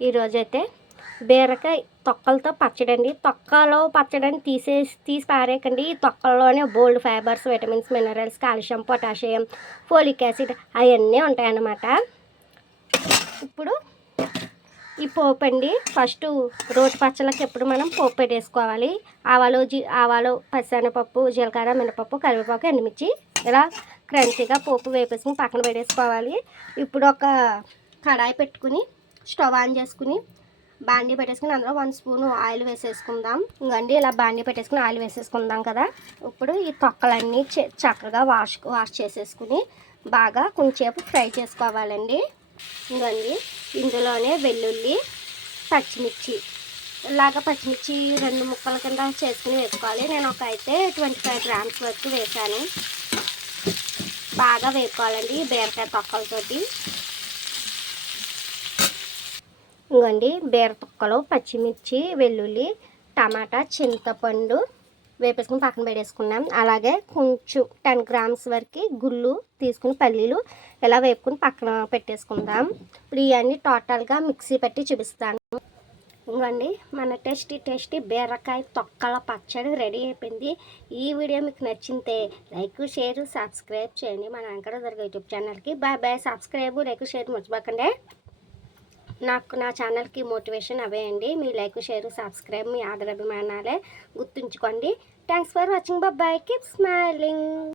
ఈరోజైతే బీరకాయ తొక్కలతో పచ్చడి అండి. తొక్కలో పచ్చడిని తీసి పారేయకండి. ఈ తొక్కల్లోనే బోల్డ్ fibres, vitamins, minerals, calcium, potassium, folic acid అవన్నీ ఉంటాయన్నమాట. ఇప్పుడు ఈ పోపు అండి, ఫస్ట్ రోటి పచ్చళ్ళకి ఎప్పుడు మనం పోపు పెట్టేసుకోవాలి. ఆవాలు, పచ్చిశనగపప్పు, జీలకర్ర, మినపప్పు, కరివేపాకు, ఎండుమిర్చి ఇలా క్రంచీగా పోపు వేపేసుకుని పక్కన పెట్టేసుకోవాలి. ఇప్పుడు ఒక కడాయి పెట్టుకుని స్టవ్ ఆన్ చేసుకుని బాండీ పెట్టేసుకుని అందులో 1 స్పూన్ ఆయిల్ వేసేసుకుందాం. ఇంకండి ఇలా బాండీ పెట్టేసుకుని ఆయిల్ వేసేసుకుందాం కదా. ఇప్పుడు ఈ తొక్కలన్నీ చక్కగా వాష్ చేసేసుకుని బాగా కొంచెంసేపు ఫ్రై చేసుకోవాలండి. ఇంకండి ఇందులోనే వెల్లుల్లి, పచ్చిమిర్చి ఇలాగ పచ్చిమిర్చి 2 ముక్కల కింద చేసుకుని వేసుకోవాలి. నేను అయితే 25 గ్రామ్స్ వరకు వేసాను. బాగా వేసుకోవాలండి బీరకాయ తొక్కలతోటి. ఇంకోండి బీర తొక్కలు, పచ్చిమిర్చి, వెల్లుల్లి, టమాటా, చింతపండు వేపేసుకుని పక్కన పెట్టేసుకున్నాం. అలాగే కొంచెం 10 గ్రామ్స్ వరకు గుళ్ళు తీసుకుని పల్లీలు ఇలా వేపుకుని పక్కన పెట్టేసుకుందాం. ఇప్పుడు ఇవన్నీ టోటల్గా మిక్సీ పెట్టి చూపిస్తాను. ఇంకోండి మన టేస్టీ బీరకాయ తొక్కల పచ్చడి రెడీ అయిపోయింది. ఈ వీడియో మీకు నచ్చితే లైక్, షేర్, సబ్స్క్రైబ్ చేయండి మన వెంకట దుర్గ యూట్యూబ్ ఛానల్కి. బాయ్. సబ్స్క్రైబ్, లైక్, షేర్ మర్చిపోకండి. నా ఛానల్కి మోటివేషన్ అవే అండి. మీ లైక్, షేర్, సబ్స్క్రైబ్ మీ ఆదరాభిమానాలే గుర్తుంచుకోండి. Thanks for watching. Bye. Keep smiling.